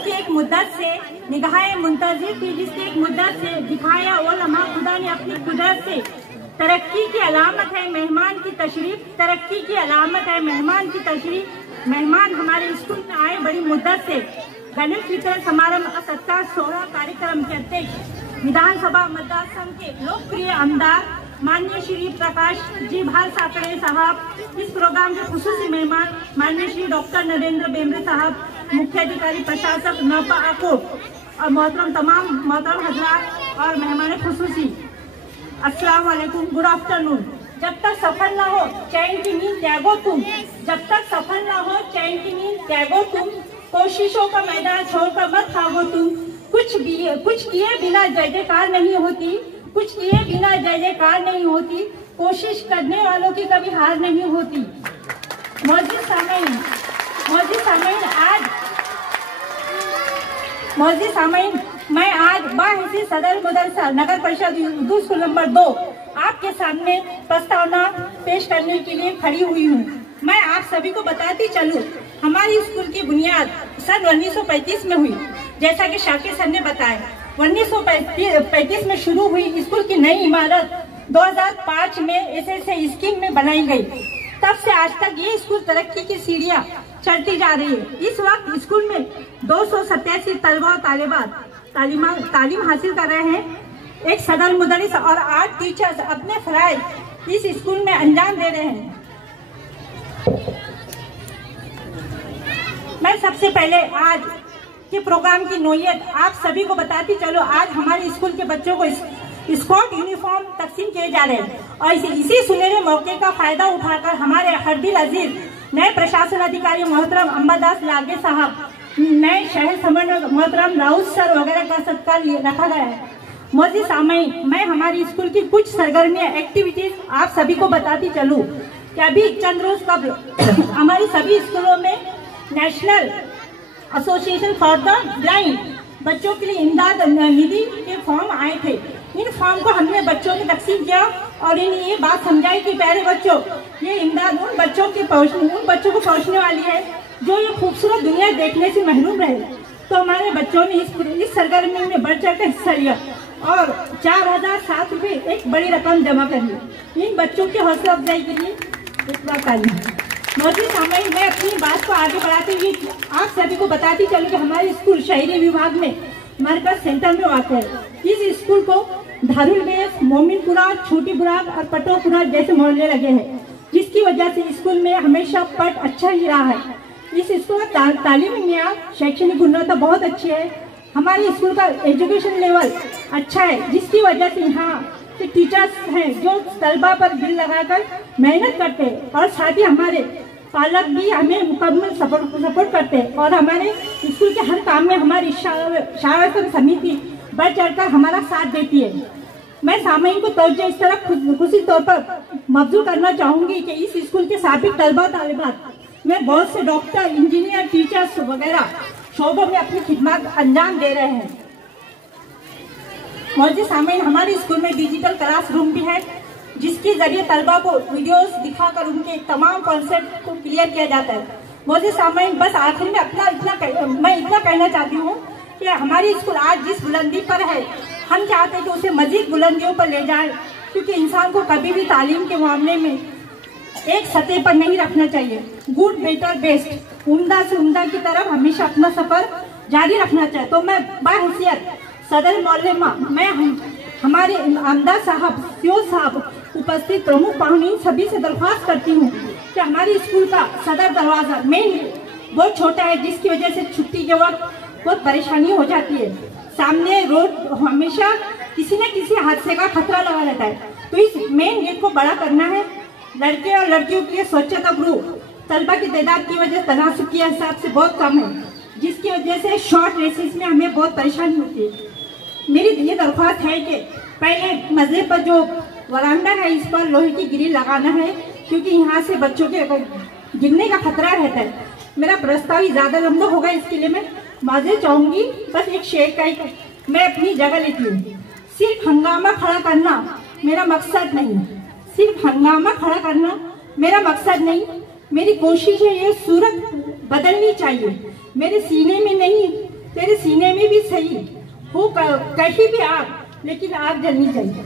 जिसकी एक मुद्दत से निगाहें मुंतज़िर थी, जिसकी एक मुद्दत से दिखाया वो लम्हा खुदा ने अपनी कुदरत से। तरक्की की अलामत है मेहमान की तशरीफ, तरक्की की अलामत है मेहमान की तशरीफ। मेहमान हमारे स्कूल में आए बड़ी मुद्दत से। गणेश वितरण समारोह का सत्कार 16 कार्यक्रम के अध्यक्ष विधानसभा मतदार संघ के लोकप्रिय आमदार माननीय श्री प्रकाश जी भाल साकड़े साहब। इस प्रोग्राम के खुसूसी मेहमान माननीय श्री डॉक्टर नरेंद्र बेमरे साहब, मुख्य अधिकारी प्रशासक नौका आकोट और मोहतरम तमाम मोहतरम हजरात और मेहमान खुसूसी, अस्सलाम वालेकुम, गुड आफ्टरनून। जब तक सफल न हो चैन की नींद त्यागो तुम, जब तक सफल न हो चैन की नींद त्यागो तुम, कोशिशों का मैदान छोड़कर मत भागो तुम। कुछ किए बिना जय जयकार नहीं होती, कुछ किए बिना जय जयकार नहीं होती, कोशिश करने वालों की कभी हार नहीं होती। मौजूद सामईन, मैं आज बाहिसी सदर मदरसा नगर परिषद उर्दू स्कूल नंबर 2 आपके सामने प्रस्तावना पेश करने के लिए खड़ी हुई हूँ। मैं आप सभी को बताती चलूँ, हमारी स्कूल की बुनियाद सन 1935 में हुई। जैसा कि शाकिर सर ने बताया, 1935 में शुरू हुई स्कूल की नई इमारत 2005 में एसएसए स्कीम में बनाई गई। तब से आज तक ये स्कूल तरक्की की सीढ़ियाँ चढ़ती जा रही है। इस वक्त स्कूल में 287 तलबा और तालिबात तालीम हासिल कर रहे हैं। एक सदर मुदरिस और 8 टीचर्स अपने फराइज इस स्कूल में अंजाम दे रहे हैं। मैं सबसे पहले आज के प्रोग्राम की नोयत आप सभी को बताती चलो। आज हमारे स्कूल के बच्चों को स्कॉट यूनिफॉर्म तकसीम किए जा रहे हैं और इसी सुनहरे मौके का फायदा उठाकर हमारे हरदिल अजीज नए प्रशासन अधिकारी मोहतरम अंबादास लागे साहब, नए शहर समन्वयक मोहतरम राउत सर वगैरह का सत्कार रखा गया है। मौजूद सामईन, मैं हमारी स्कूल की कुछ सरगर्मियां एक्टिविटीज आप सभी को बताती चलूं कि अभी चंद रोज कबल हमारी सभी स्कूलों में national association for the blind बच्चों के लिए इमदाद निधि के फॉर्म आए थे। इन फॉर्म को हमने बच्चों में तकसीम किया और इन्हें ये बात समझाई कि प्यारे बच्चों, ये इमदाद उन बच्चों को पहुंचने वाली है जो ये खूबसूरत दुनिया देखने से महरूम रहे। तो हमारे बच्चों ने इस सरगर्मी में बढ़ चढ़ कर हिस्सा लिया और 4007 रुपये एक बड़ी रकम जमा कर ली। इन बच्चों की हौसला अफजाई के लिए एक बार ताली। मौजूद सामईन, मैं अपनी बात को आगे बढ़ाते हुए आप सभी को बताती चलूँ कि हमारे स्कूल शहरी विभाग में मरकज सेंटर में वाक़ है। इस स्कूल को धारुल बेस, मोमिनपुरा, छोटी बुराक और पटोपुरा जैसे मोहल्ले लगे हैं, जिसकी वजह से स्कूल में हमेशा पट अच्छा ही रहा है। इस स्कूल का तालीमी मियार, शैक्षणिक गुणवत्ता बहुत अच्छी है। हमारे स्कूल का एजुकेशन लेवल अच्छा है, जिसकी वजह से यहाँ के टीचर्स हैं जो तलबा पर दिल लगाकर मेहनत करते हैं और साथ ही हमारे पालक भी हमें मुकम्मल सपोर्ट करते हैं और हमारे स्कूल के हर काम में हमारी शासन समिति बढ़ चढ़कर हमारा साथ देती है। मैं सामईन को तवज्जो इस तरह खुशी तौर पर मबजूल करना चाहूँगी कि इस स्कूल के साबिक तलबा तालिबात में बहुत से डॉक्टर, इंजीनियर, टीचर्स वगैरह शोबों में अपनी खिदमत अंजाम दे रहे हैं। मौजूद सामईन, हमारे स्कूल में डिजिटल क्लासरूम भी है, जिसके जरिए तलबा को वीडियोस दिखाकर उनके तमाम कॉन्सेप्ट को क्लियर किया जाता है। मौजूद सामईन, बस आखिर में मैं इतना कहना चाहती हूँ कि हमारी स्कूल आज जिस बुलंदी पर है, हम चाहते हैं कि उसे मजीद बुलंदियों पर ले जाएं, क्योंकि इंसान को कभी भी तालीम के मामले में एक सतह पर नहीं रखना चाहिए। गुड, बेटर, बेस्ट, उम्दा से उम्दा की तरफ हमेशा अपना सफर जारी रखना चाहिए। तो मैं बाहैसियत सदर मौलमा, मैं हमारे आमदार साहब, सीओ साहब, उपस्थित प्रमुख पाहुन सभी से दरख्वास्त करती हूँ कि हमारी स्कूल का सदर दरवाजा मेन बहुत छोटा है, जिसकी वजह से छुट्टी के वक्त बहुत परेशानी हो जाती है। सामने रोड हमेशा किसी न किसी हादसे का खतरा लगा रहता है। तो इस मेन गेट को बड़ा करना है। लड़के और लड़कियों के लिए स्वच्छता ग्रुप तलबा की तादाद की वजह तनासुब के हिसाब से बहुत कम है, जिसकी वजह से शॉर्ट रेसेस में हमें बहुत परेशानी होती है। मेरी ये दरख्वास्त है कि पहले मस्जिद पर जो वरांडा है, इस पर लोहे की ग्रिल लगाना है, क्योंकि यहाँ से बच्चों के गिरने का खतरा रहता है। मेरा प्रस्ताव ही ज़्यादा लंबा होगा, इसके लिए मैं माजूद चाहूँगी। बस एक शेर का ही मैं अपनी जगह लेती हूँ। सिर्फ हंगामा खड़ा करना मेरा मकसद नहीं, सिर्फ हंगामा खड़ा करना मेरा मकसद नहीं। मेरी कोशिश है ये सूरत बदलनी चाहिए। मेरे सीने में नहीं तेरे सीने में भी सही हो कहीं भी आग, लेकिन आग जलनी चाहिए।